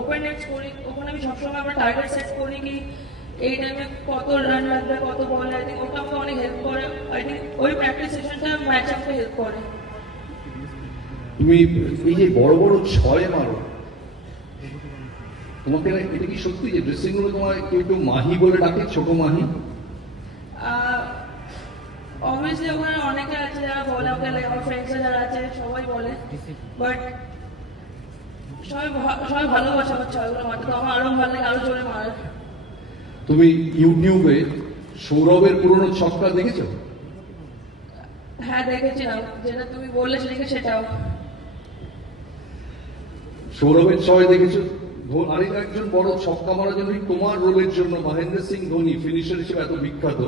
Open নেটস করি, ওখানে আমি সবসময় আমার টার্গেট সেট করি কি এই টাইমে কত রান লাগবে, কত বল। আই থিঙ্ক ওটা আমাকে অনেক হেল্প করে। আই থিঙ্ক ওই প্র্যাকটিস সেশনটা ম্যাচ আমাকে হেল্প করে। তুমি এই যে বড় বড় ছয় মারো, তোমাকে এটা কি সত্যি যে ড্রেসিং রুমে তোমার কেউ কেউ মাহি বলে ডাকে, ছোট মাহি? অবভিয়াসলি ওখানে অনেকে আছে যারা বলে, ওকে লাইক আমার ফ্রেন্ডসরা যারা আছে সবাই বলে, বাট সবাই ভালোবাসে আমার ছয়গুলো মারতে, তো আমার আরো ভালো লাগে আরো জোরে মার। তুমি ইউটিউবে সৌরভের পুরনো ছক্কা দেখেছো? হ্যাঁ দেখেছিলাম, যেটা তুমি বললে সেটাও। সৌরভের ছয় দেখেছো? আরেক একজন বড় ছক্কা মারার জন্য তোমার রোলের জন্য মহেন্দ্র সিং ধোনি ফিনিশার হিসেবে এত বিখ্যাত।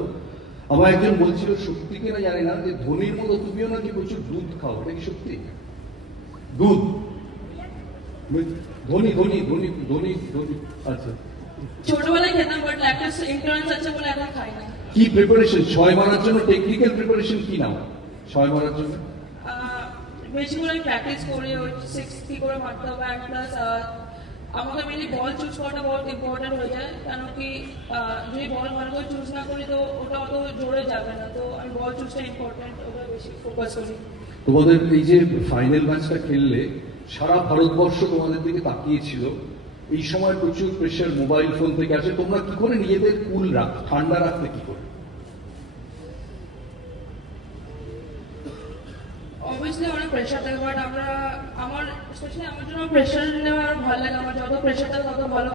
আমার একজন বলছিল, সত্যি কিনা জানি না, যে ধোনির মতো তুমিও নাকি প্রচুর দুধ খাও, এটা কি সত্যি? দুধ? ধোনি ধোনি ধোনি ধোনি ধোনি আচ্ছা, ছোটবেলায় খেতাম, বাট ল্যাকটোজ ইন্টলারেন্স আছে বলে এখন খাই না। কি প্রিপারেশন ছয় মারার জন্য, টেকনিক্যাল প্রিপারেশন কি নাও ছয় মারার জন্য? বেশি করে আমি প্র্যাকটিস করি, ওই 60 করে মারতে হবে। আর প্লাস আমাকে মেনলি বল চুজ করাটা বহুত ইম্পর্টেন্ট হয়ে যায়, কেন কি যদি বল ভালো করে চুজ না করি তো ওটা অত জোরে যাবে না। তো আমি বল চুজটা ইম্পর্টেন্ট, ওটা বেশি ফোকাস করি। তোমাদের এই যে ফাইনাল ম্যাচটা খেললে, সারা ভারতবর্ষ তোমাদের দিকে তাকিয়েছিল। এই সময় প্রচুর প্রেশার মোবাইল ফোন থেকে আসে, তোমরা কি করে নিজেদের কুল ঠান্ডা রাখতে কি করে? অবভিয়াসলি অনেক প্রেশার থাকে, বাট আমার স্পেশালি আমার জন্য প্রেশার নেওয়া আরো ভালো লাগে। আমার যত প্রেশার থাকে তত ভালো।